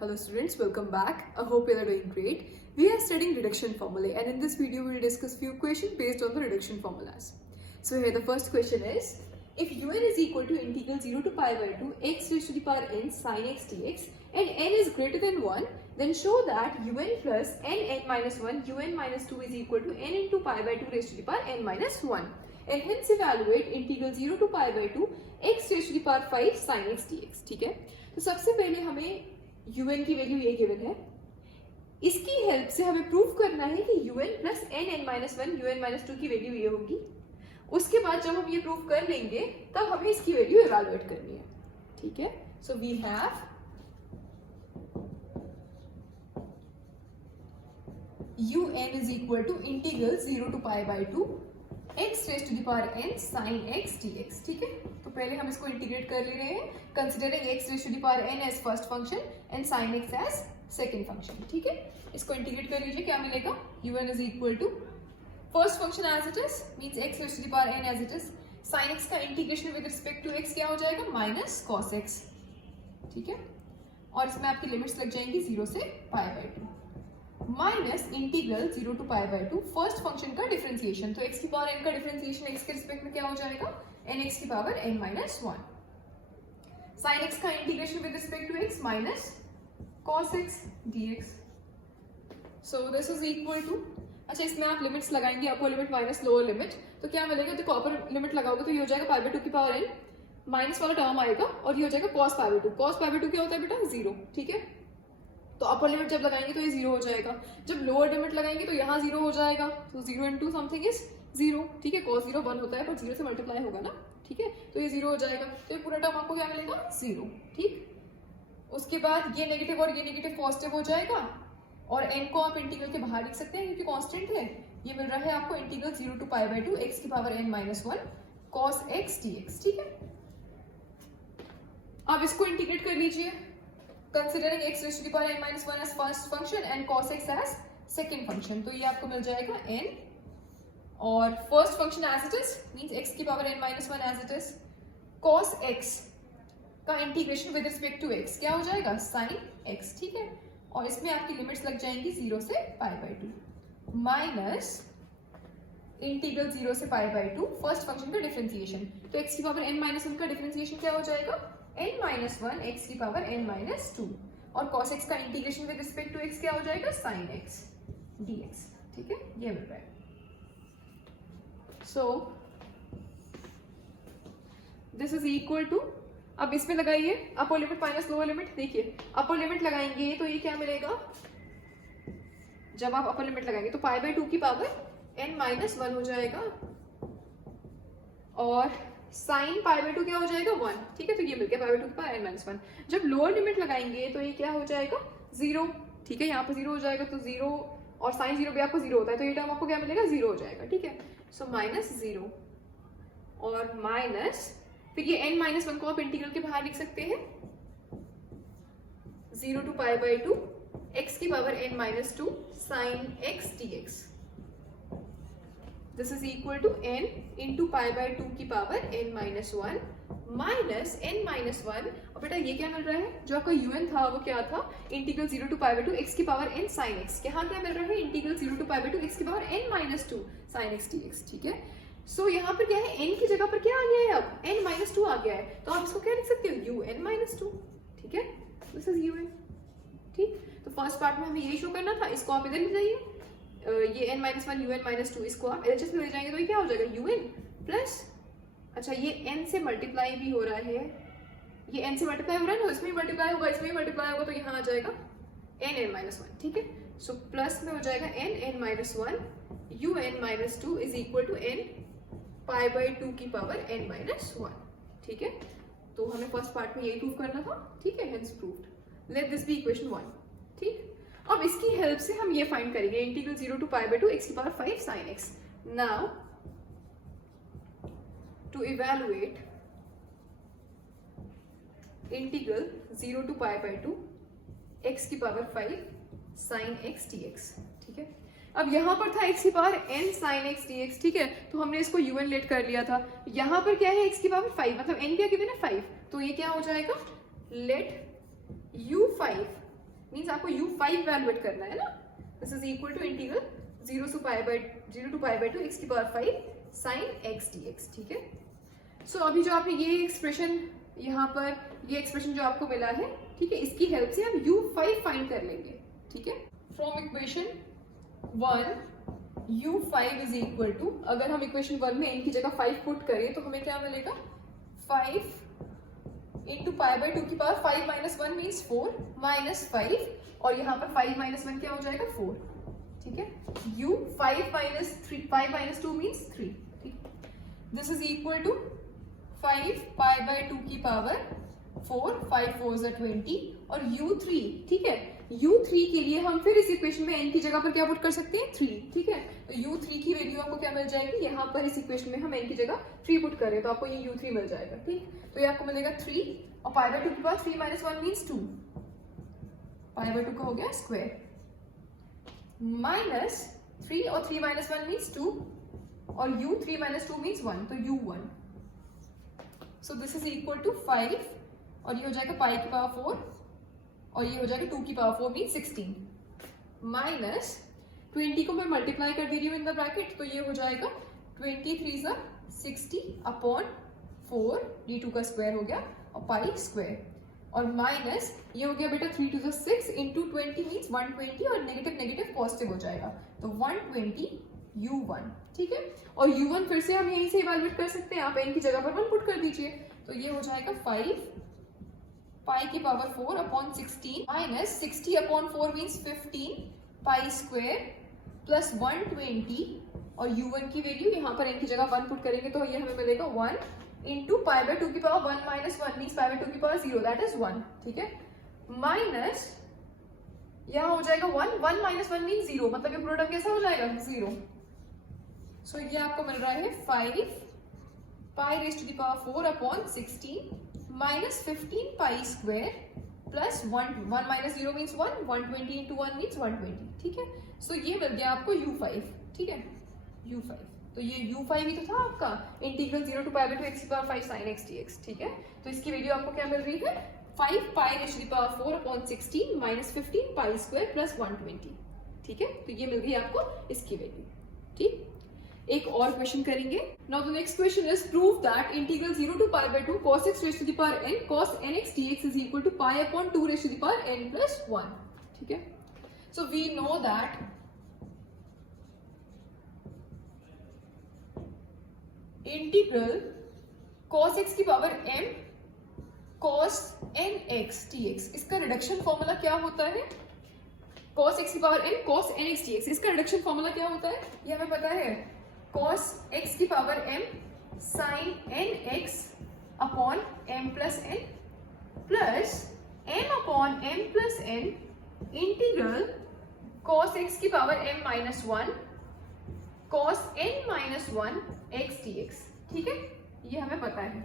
Hello students, welcome back. I hope you are doing great. We are studying reduction formulae and in this video we will discuss few questions based on the reduction formulas. So here the first question is, if un is equal to integral 0 to pi by 2 x raised to the power n sin x dx and n is greater than 1, then show that un plus n minus 1 un minus 2 is equal to n into pi by 2 raised to the power n minus 1 and hence evaluate integral 0 to pi by 2 x raised to the power 5 sin x dx. ठीक है, तो सबसे पहले हमें un की value ये given है, इसकी हेल्प से हमें प्रूव करना है कि un plus n minus 1 un minus 2 की वैल्यू ये होगी. उसके बाद जब हम ये प्रूव कर लेंगे तब हमें इसकी वैल्यू इवैल्यूएट करनी है. ठीक है, so we have un is equal to integral 0 to pi by 2 x raised to the power n sin x dx. ठीक है, तो पहले हम इसको इंटीग्रेट कर ले रहे हैं considering x raised to the power n as first function and sin x as second function. ठीक है, इसको इंटीग्रेट कर लीजिए, क्या मिलेगा un is equal to first function as it is means x raised to the power n as it is, sin x का integration with respect to x क्या हो जाएगा माइनस cos x. ठीक है, और इसमें आपकी लिमिट्स लग जाएंगी 0 से pi by 2 minus integral 0 to pi by 2 first function का डिफरेंशिएशन. तो x की पावर n का डिफरेंशिएशन x के रिस्पेक्ट में क्या हो जाएगा nx की power n minus 1. sin x का integration with respect to x minus cos x dx. So this is equal to, अच्छा इसमें आप लिमिट्स लगाएंगे, upper limit minus lower limit, तो क्या मिलेगा, देखो अपर लिमिट लगाओगे तो ये हो जाएगा पाई बाय 2 की पावर n, माइनस वाला टर्म आएगा और ये हो जाएगा cos pi by 2. cos pi by 2 क्या होता है बेटा 0. ठीक है, तो अपर लिमिट जब लगाएंगे तो ये 0 हो जाएगा, जब लोअर लिमिट लगाएंगे तो यहाँ 0 हो जाएगा, तो 0 इंटू समथिंग इज 0. ठीक है, cos 0 1 होता है पर 0 से मल्टीप्लाई होगा ना. ठीक है, तो ये 0 हो जाएगा, तो ये पूरा टर्म आपको क्या मिलेगा 0. ठीक, उसके बाद ये नेगेटिव और ये नेगेटिव पॉजिटिव हो जाएगा और n को आप इंटीग्रल के बाहर लिख सकते हैं क्योंकि कांस्टेंट है. ये मिल रहा है आपको integral 0 to pi by 2 x की power n minus 1 cos x dx. ठीक है, आप इसको इंटीग्रेट कर लीजिए considering x raised to the power n minus 1 as first function and cos x as second function. तो ये आपको मिल जाएगा n और first function as it is means x की power n minus 1 as it is, cos x का integration with respect to x क्या हो जाएगा sin x. ठीक है, और इसमें आपकी लिमिट्स लग जाएंगी 0 से पाई बाय 2 माइनस इंटीग्रल 0 से पाई बाय 2 फर्स्ट फंक्शन का डिफरेंशिएशन. तो x की पावर n माइनस 1 का डिफरेंशिएशन क्या हो जाएगा n माइनस 1 x की पावर n माइनस 2 और cos x का integration with respect to x क्या हो जाएगा sin x dx. ठीक है, ये मिल रहा है. So this is equal to, अब इसमें लगाइए upper limit minus lower limit. देखिए अपर लिमिट लगाएंगे तो ये क्या मिलेगा, जब आप अपर लिमिट लगाएंगे तो पाई बाय 2 की पावर n माइनस 1 हो जाएगा और साइन पाई बाय 2 क्या हो जाएगा 1. ठीक है, तो ये मिल गया पाई बाय 2 की पावर n माइनस 1. जब लोअर लिमिट लगाएंगे तो ये क्या हो जाएगा 0. ठीक है, यहाँ पर 0 हो जाएगा, तो 0 और साइन 0 भी आपको 0 होता है, तो ये टर्म आपको क्या मिलेगा 0 हो जाएगा. ठीक है, सो माइनस 0 और माइनस फिर ये n माइनस 1 को आप इंटीग्रल के बाहर लिख सकते हैं 0 टू पाई बाय 2 x की power n minus 2 sine x dx. This is equal to n into pi by 2 की power n minus 1 minus n minus 1. और बेटा ये क्या मिल रहा है, जो आपका un था वो क्या था integral 0 to pi by 2 x की पावर n साइन x. यहाँ क्या मिल रहा है integral 0 to pi by 2 x की power n minus 2 sine x dx. ठीक है, सो यहाँ पर क्या है n की जगह पर क्या आ गया है, अब n माइनस 2 आ गया है, तो आप इसको क्या लिख सकते हो un माइनस 2. ठीक है, दिस इज un. ठीक, तो फर्स्ट पार्ट में हमें यही शो करना था, इसको आप इधर ले जाइए, ये n माइनस 1 un माइनस 2 इसको आप एलएचएस में ले जाएंगे तो ये क्या हो जाएगा un प्लस, अच्छा ये n से मल्टीप्लाई भी हो रहा है, ये n से मल्टीप्लाई हो रहा है ना, इसमें मल्टीप्लाई होगा इसमें मल्टीप्लाई होगा, तो यहाँ आ जाएगा n माइनस 1. ठीक है, सो प्लस में हो जाएगा n minus 1 un minus 2 is equal to n pi by 2 की पावर n माइनस 1. ठीक है, तो हमें फर्स्ट पार्ट में यही प्रूव करना था. ठीक है, hence proved. Let this be equation 1. ठीक, अब इसकी हेल्प से हम ये फाइंड करेंगे integral 0 to pi by 2 x की power 5 sin x. Now to evaluate integral 0 to pi by 2 x की पावर 5 sin x dx. ठीक है, अब यहाँ पर था x की power n sin x dx. ठीक है, तो हमने इसको un लेट कर लिया था. यहाँ पर क्या है x की पावर 5 मतलब n क्या गिवन है 5, तो ये क्या हो जाएगा लेट u5 मीन्स आपको u5 इवैल्यूएट करना है ना। This is equal to integral 0 to pi by 2 x की पावर 5 sin x dx, ठीक है। सो अभी जो आपने ये एक्सप्रेशन यहाँ पर, ये एक्सप्रेशन जो आपको मिला है, ठीक है, इसकी हेल्प से हम u5 फाइंड कर लेंगे, ठीक है। From equation 1 u5 is equal to, अगर हम इक्वेशन 1 में n की जगह 5 पुट करें तो हमें क्या मिलेगा, 5 इंटू पाई बाई 2 की पावर 5 माइनस 1 मीन्स 4 माइनस 5, और यहाँ पर 5 माइनस 1 क्या हो जाएगा 4, ठीक है। u 5 माइनस 3, 5 माइनस 2 मीन्स 3, ठीक। This is equal to 5 pi by 2 की पावर 4, 5 4 is 20, और u3, ठीक है, u3 के लिए हम फिर इस इक्वेशन में n की जगह पर क्या पुट कर सकते हैं 3, ठीक है। तो u3 की वैल्यू आपको क्या मिल जाएगी, यहाँ पर इस इक्वेशन में हम n की जगह 3 पुट करें तो आपको ये u3 मिल जाएगा, ठीक। तो ये आपको मिलेगा 3, और पाई बाई 2 के बाद 3 माइनस 1 मीन्स 2, पाई बाई 2 का हो गया स्क्वायर, माइनस 3 और 3 माइनस 1 मीन्स 2, और u3 माइनस 2 मीन्स 1, तो u1। So this is equal to 5, और ये हो जाएगा पाई की पावर 4, और ये हो जाएगा 2 की पावर 4 मीन 16, माइनस 20 को मैं मल्टीप्लाई कर दे रही हूँ इन द ब्रैकेट, तो ये हो जाएगा 23 सा 60 अपॉन 4, d2 का स्क्वायर हो गया, और पाई स्क्वायर, और माइनस ये हो गया बेटा 3 to the 6 इंटू 20 मीन्स 120, और नेगेटिव नेगेटिव पॉजिटिव हो जाएगा, तो 120 u1, ठीक है। और u1 फिर से हम यहीं से इवैल्यूएट कर सकते हैं, आप n की जगह पर 1 पुट कर दीजिए, तो ये हो जाएगा 5 पाई की power 4 upon 16 minus 60 upon 4 means 15 pi square plus 120, और u1 की वैल्यू यहाँ पर n की जगह 1 पुट करेंगे तो ये हमें मिलेगा 1 इंटू पाई बाई 2 की power 1 minus 1 means pi by 2 की पावर 0, दैट इज 1, ठीक है। माइनस यहाँ हो जाएगा 1 माइनस 1 मीन्स 0, मतलब ये प्रोडक्ट कैसा हो जाएगा 0। सो ये आपको मिल रहा है 5 pi raise to the power 4 upon 16 minus 15 pi square plus 1 minus 0 means 1, 120 into 1 means 120, ठीक है। सो ये मिल गया आपको u5, ठीक है, u5। तो ये u5 ही तो था आपका integral 0 to pi by 2 x की पावर 5 sin x dx, ठीक है। तो इसकी वैल्यू आपको क्या मिल रही है, 5 pi raise to the power 4 upon 16 minus 15 pi square plus 120, ठीक है। तो ये मिल गई आपको इसकी वैल्यू, ठीक। एक और क्वेश्चन करेंगे। Now the next question is prove that integral 0 to pi by 2 cos x raise to the power n cos nx dx is equal to pi upon 2 raise to the power n plus 1, ठीक है। So we know that integral cos x की power m cos nx dx, इसका reduction formula क्या होता है, cos x की power n cos nx dx, इसका reduction formula क्या होता है, ये हमें पता है, cos x की power m sin nx upon m plus n plus m upon m plus n integral cos x की power m minus 1 cos n minus 1 x dx, ठीक है, ये हमें पता है।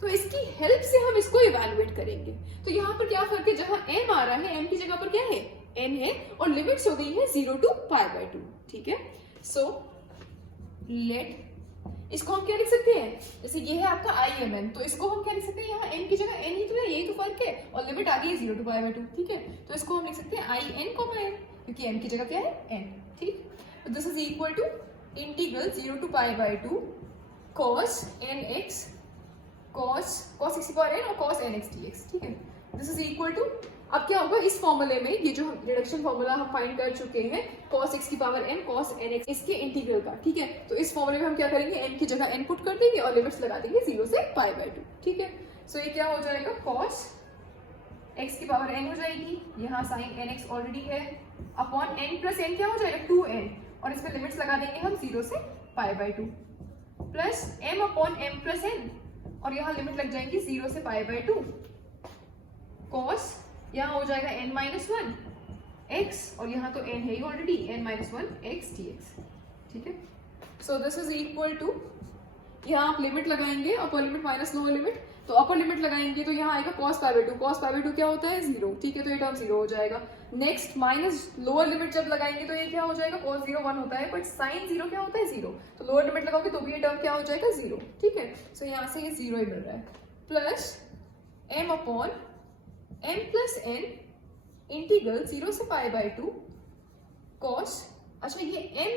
तो इसकी हेल्प से हम इसको इवैल्यूएट करेंगे। तो यहाँ पर क्या फर्क है, जहां m आ रहा है m की जगह पर क्या है n है, और लिमिट्स हो गई है 0 टू पाई बाय 2, ठीक है। सो लेट, इसको हम क्या लिख सकते हैं, जैसे ये है आपका IMN, तो इसको हम क्या लिख सकते हैं, यहाँ n की जगह n ही तो है, यही तो फर्क है, और लिमिट आ गई है 0 टू पाई बाय 2, ठीक है। तो इसको हम लिख सकते हैं IN कोमा n, क्योंकि n की जगह क्या है n, ठीक। तो this is equal to integral 0 to pi by 2 cos nx cos x की पावर n और cos nx dx, ठीक है। दिस इज इक्वल टू, अब क्या होगा इस फॉर्मूले में, ये जो रिडक्शन फॉर्मूला हम फाइंड कर चुके हैं cos x की पावर n cos nx, इसके इंटीग्रल का, ठीक है। तो इस फॉर्मूले में हम क्या करेंगे, n की जगह n पुट कर देंगे और लिमिट्स लगा देंगे 0 से पाई बाय 2, ठीक है। सो ये क्या हो जाएगा, cos x की पावर n हो जाएगी, यहाँ sin nx ऑलरेडी है, अपॉन n प्लस n क्या हो जाएगा 2n, और इसमें लिमिट्स लगा देंगे हम 0 से pi by 2 plus m upon m plus n, और यहाँ लिमिट लग जाएंगी 0 से पाई बाय 2 cos, यहाँ हो जाएगा n माइनस 1 x, और यहाँ तो n है ही already, n minus 1 x dx, ठीक है। So this is equal to, यहाँ आप लिमिट लगाएंगे, upper limit minus lower limit, तो अपर लिमिट लगाएंगे तो यहाँ आएगा cos pi by 2, cos pi by 2 क्या होता है 0, ठीक है, तो ये टर्म 0 हो जाएगा। नेक्स्ट माइनस लोअर लिमिट जब लगाएंगे तो ये क्या हो जाएगा, cos 0 1 होता है, बट sin 0 क्या होता है 0, तो लोअर लिमिट लगाओगे तो भी ये टर्म क्या हो जाएगा 0, ठीक है। सो यहाँ से ये 0 ही मिल रहा है, plus m upon m plus n integral 0 से पाई बाय 2 cos, अच्छा ये m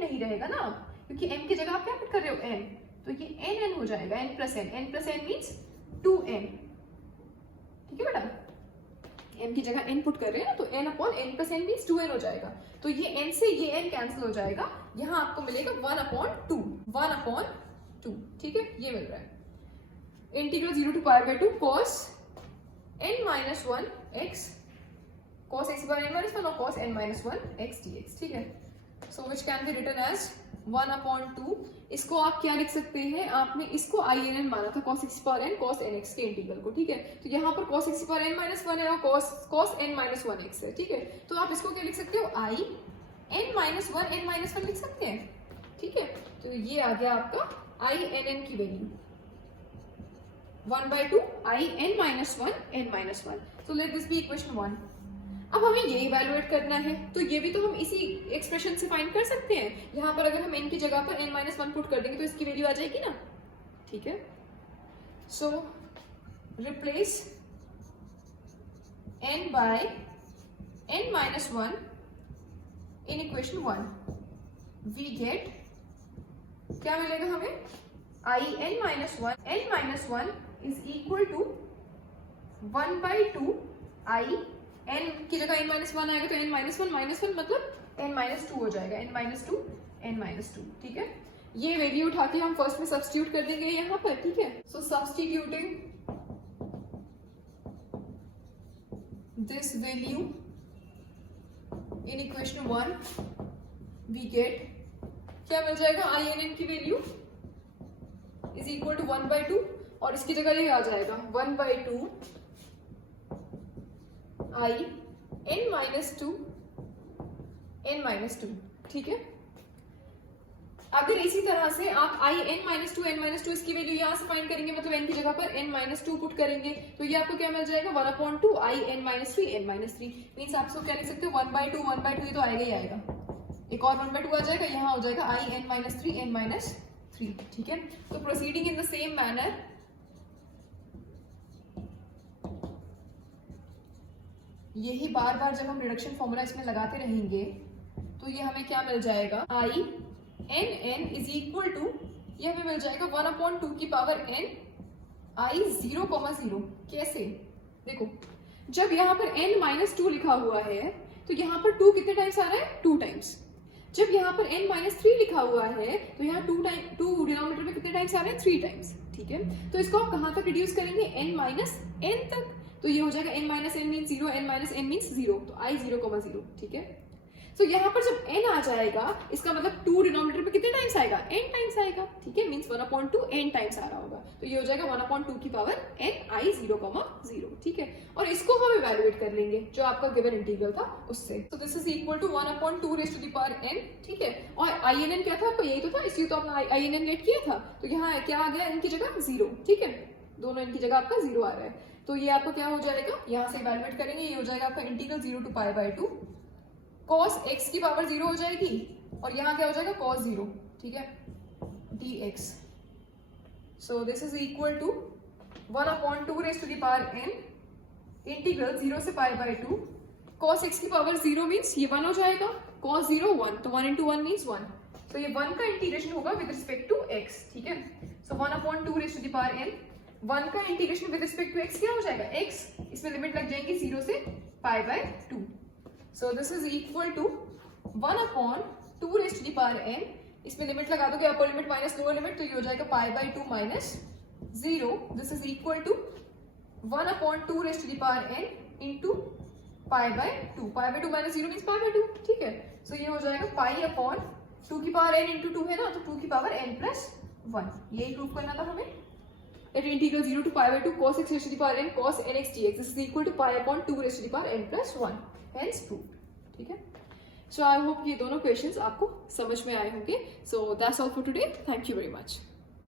नहीं रहेगा ना, क्योंकि m की जगह आप क्या पुट कर रहे हो n, तो ये n हो जाएगा, n plus n means 2n, ठीक है बेटा, n की जगह n पुट कर रहे हैं ना, तो n upon n plus n means 2n हो जाएगा, तो ये n से ये n कैंसिल हो जाएगा, यहाँ आपको मिलेगा 1/2, ठीक है, ये मिल रहा है। Integral 0 to pi by 2 cos n minus 1 x, cos x bar n minus 1 और cos n minus 1 x dx, ठीक है। So which can be written as 1/2, इसको आप क्या लिख सकते हैं, आपने इसको in माना था cos x power n cos nx के इंटीग्रल को, ठीक है, तो यहाँ पर cos x power n minus 1 है और cos n minus 1 x है, ठीक है, तो आप इसको क्या लिख सकते हो, i n minus 1 लिख सकते हैं, ठीक है, तो ये आ गया आपका i n की value 1/2 i n minus 1 so let this be equation 1। अब हमें ये इवैल्यूएट करना है, तो ये भी तो हम इसी एक्सप्रेशन से फाइंड कर सकते हैं, यहाँ पर अगर हम n की जगह पर n minus 1 पुट कर देंगे तो इसकी वैल्यू आ जाएगी ना, ठीक है। सो replace n by n minus 1 in equation 1, we get क्या मिलेगा हमें, i n minus 1 is equal to 1/2 i, n की जगह n minus 1 आएगा तो n minus 1 मतलब n minus 2 हो जाएगा, n minus 2, ठीक है। ये वैल्यू उठा के हम फर्स्ट में सब्स्टिट्यूट कर देंगे यहाँ पर, ठीक है। So substituting this value in equation 1 we get क्या मिल जाएगा, i n n की वैल्यू इज इक्वल टू 1/2 और इसकी जगह ये आ जाएगा 1/2 i n minus 2, ठीक है। अगर इसी तरह से आप i n -2 इसकी वैल्यू यहाँ से फाइंड करेंगे, मतलब n की जगह पर n -2 पुट करेंगे, तो ये आपको क्या मिल जाएगा 1/2 i n -3 मीन्स आप क्या लिख सकते हो 1/2 ये तो आएगा ही आएगा, एक और 1/2 आ जाएगा, यहाँ हो जाएगा i n -3 ठीक है। तो proceeding in the same manner यही बार बार जब हम रिडक्शन फॉर्मूला इसमें लगाते रहेंगे तो ये हमें क्या मिल जाएगा, i n is equal to, ये हमें मिल जाएगा 1/2 की पावर n i 0,0। कैसे, देखो जब यहाँ पर n -2 लिखा हुआ है तो यहाँ पर 2 कितने टाइम्स आ रहा है, 2 टाइम्स। जब यहाँ पर n -3 लिखा हुआ है तो यहाँ 2 डिनोमिनेटर में कितने टाइम्स आ रहे हैं, 3 टाइम्स, ठीक है। तो इसको आप कहाँ तक रिड्यूस करेंगे, n तक, तो ये हो जाएगा n मीन्स 0, n मीन्स 0, तो i 0,0, ठीक है। तो यहाँ पर जब n आ जाएगा इसका मतलब 2 डिनोमिनेटर पे कितने टाइम्स आएगा, n टाइम्स आएगा, ठीक है, मीन्स 1/2 n टाइम्स आ रहा होगा, तो ये हो जाएगा 1/2 की पावर n i 0,0, ठीक है। और इसको हम इवैल्यूएट कर लेंगे जो आपका गिवन इंटीग्रल था उससे, तो this is equal to 1/2 raise to the power n, ठीक है। और i n n क्या था, आपको यही तो था, इसलिए तो आपने i n n गेट किया था, तो यहाँ क्या आ गया, n की जगह 0, ठीक है, दोनों n की जगह आपका 0 आ रहा है, तो ये आपको क्या हो जाएगा, यहाँ से इवैल्यूएट करेंगे, ये हो जाएगा आपका integral 0 to pi by 2 cos x की पावर 0 हो जाएगी और यहाँ क्या हो जाएगा cos 0, ठीक है, dx। So this is equal to 1/2 raise to the power n integral 0 से पाई बाय 2 cos x की पावर 0 मीन्स ये 1 हो जाएगा, cos 0 1, तो 1 into 1 मीन्स 1, तो ये 1 का इंटीग्रेशन होगा विद रिस्पेक्ट टू x, ठीक है। So 1/2 raise to the power n, 1 का integration with respect to x क्या हो जाएगा, x, इसमें लिमिट लग जाएगी 0 से pi by 2, so this is equal to 1/2 raise to the power n, इसमें लिमिट लगा दोगे upper limit minus lower limit, तो ये हो जाएगा pi by 2 minus 0, this is equal to 1/2 raise to the power n into pi by 2, pi by 2 minus 0 means pi by 2, ठीक है। सो ये हो जाएगा पाई अपॉन 2 की पावर n इंटू 2 है ना, तो 2 की पावर n प्लस 1, यही प्रूव करना था हमें। At integral 0 to pi by 2 cos x raised to the power n cos nx dx, this is equal to pi upon 2 raised to the power n plus 1, hence proved, ठीक है। So I hope ये दोनों questions आपको समझ में आए होंगे। So that's all for today. Thank you very much.